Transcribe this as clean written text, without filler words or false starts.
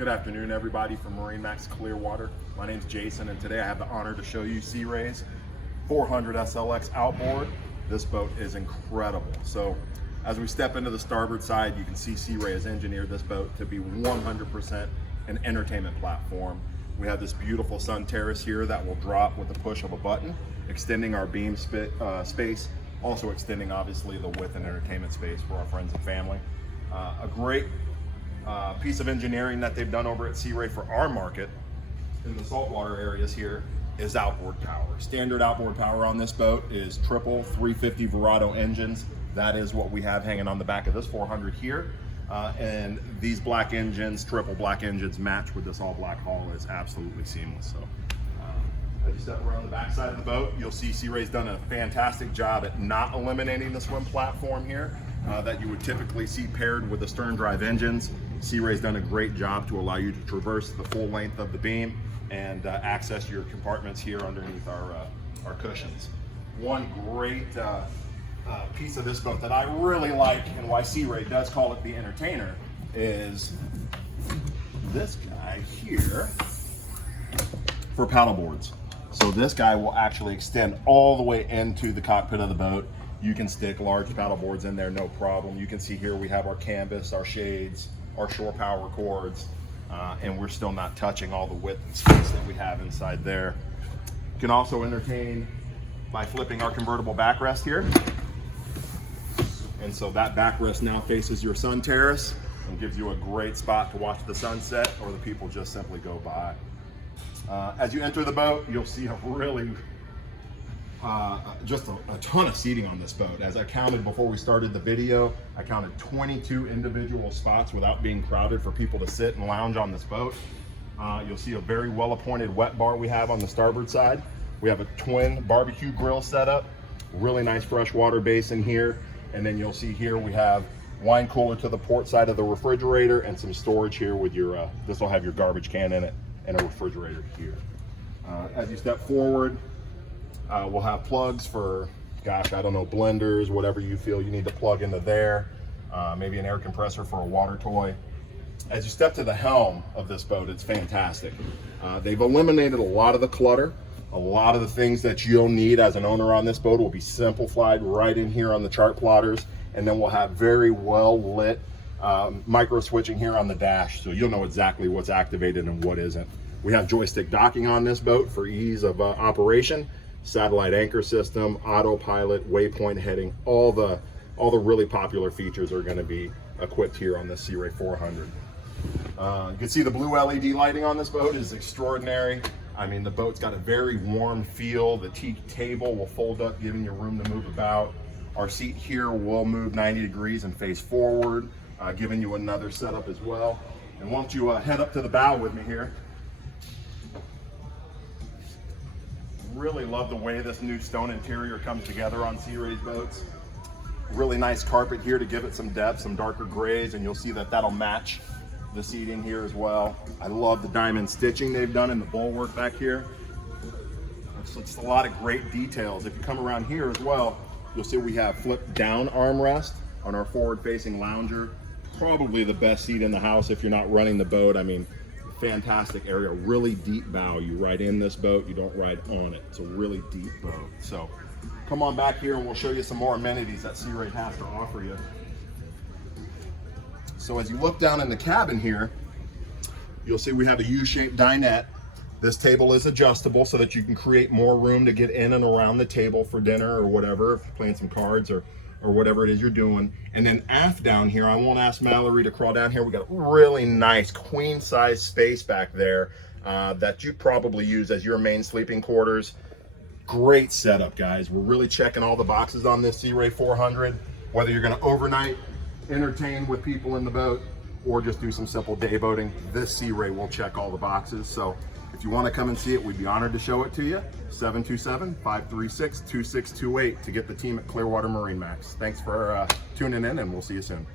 Good afternoon, everybody from MarineMax Clearwater. My name's Jason, and today I have the honor to show you Sea Ray's 400 SLX outboard. This boat is incredible. So as we step into the starboard side, you can see Sea Ray has engineered this boat to be 100% an entertainment platform. We have this beautiful sun terrace here that will drop with the push of a button, extending our beam space, also extending obviously the width and entertainment space for our friends and family. A great piece of engineering that they've done over at Sea Ray for our market in the saltwater areas here is outboard power. Standard outboard power on this boat is triple 350 Verado engines. That is what we have hanging on the back of this 400 here. And these black engines, triple black engines, match with this all black hull is absolutely seamless. So as you step around the back side of the boat, you'll see Sea Ray's done a fantastic job at not eliminating the swim platform here that you would typically see paired with the stern drive engines. Sea Ray's done a great job to allow you to traverse the full length of the beam and access your compartments here underneath our cushions. One great piece of this boat that I really like, and why Sea Ray does call it the entertainer, is this guy here for paddle boards. So this guy will actually extend all the way into the cockpit of the boat. You can stick large paddle boards in there, no problem. You can see here we have our canvas, our shades, our shore power cords, and we're still not touching all the width and space that we have inside there. You can also entertain by flipping our convertible backrest here. And so that backrest now faces your sun terrace and gives you a great spot to watch the sunset or the people just simply go by. As you enter the boat, you'll see a really just a ton of seating on this boat. As I counted before we started the video, I counted 22 individual spots without being crowded for people to sit and lounge on this boat. You'll see a very well appointed wet bar we have on the starboard side. We have a twin barbecue grill setup, really nice freshwater basin here. And then you'll see here we have wine cooler to the port side of the refrigerator and some storage here with your, this will have your garbage can in it and a refrigerator here. As you step forward, we'll have plugs for, gosh, I don't know, blenders, whatever you feel you need to plug into there. Maybe an air compressor for a water toy. As you step to the helm of this boat, it's fantastic. They've eliminated a lot of the clutter. A lot of the things that you'll need as an owner on this boat will be simplified right in here on the chart plotters. And then we'll have very well lit micro switching here on the dash, so you'll know exactly what's activated and what isn't. We have joystick docking on this boat for ease of operation. Satellite anchor system, autopilot, waypoint heading, all the really popular features are going to be equipped here on this Sea Ray 400. You can see the blue LED lighting on this boat is extraordinary. I mean, the boat's got a very warm feel. The teak table will fold up, giving you room to move about. Our seat here will move 90 degrees and face forward, giving you another setup as well. And why don't you head up to the bow with me here. Really love the way this new stone interior comes together on Sea Ray's boats. Really nice carpet here to give it some depth, some darker grays, and you'll see that that'll match the seating here as well. I love the diamond stitching they've done in the bulwark back here. It's a lot of great details. If you come around here as well, you'll see we have flip down armrest on our forward facing lounger. Probably the best seat in the house if you're not running the boat. I mean, fantastic area, really deep bow. You ride in this boat, you don't ride on it. It's a really deep boat. So come on back here and we'll show you some more amenities that Sea Ray has to offer you. So as you look down in the cabin here, you'll see we have a U-shaped dinette. This table is adjustable so that you can create more room to get in and around the table for dinner or whatever, if you're playing some cards or whatever it is you're doing. And then aft down here, I won't ask Mallory to crawl down here. We got a really nice queen size space back there that you probably use as your main sleeping quarters. Great setup, guys. We're really checking all the boxes on this Sea Ray 400, whether you're gonna overnight, entertain with people in the boat, or just do some simple day boating. This Sea Ray will check all the boxes. So if you want to come and see it, we'd be honored to show it to you. 727-536-2628 to get the team at Clearwater MarineMax. Thanks for tuning in, and we'll see you soon.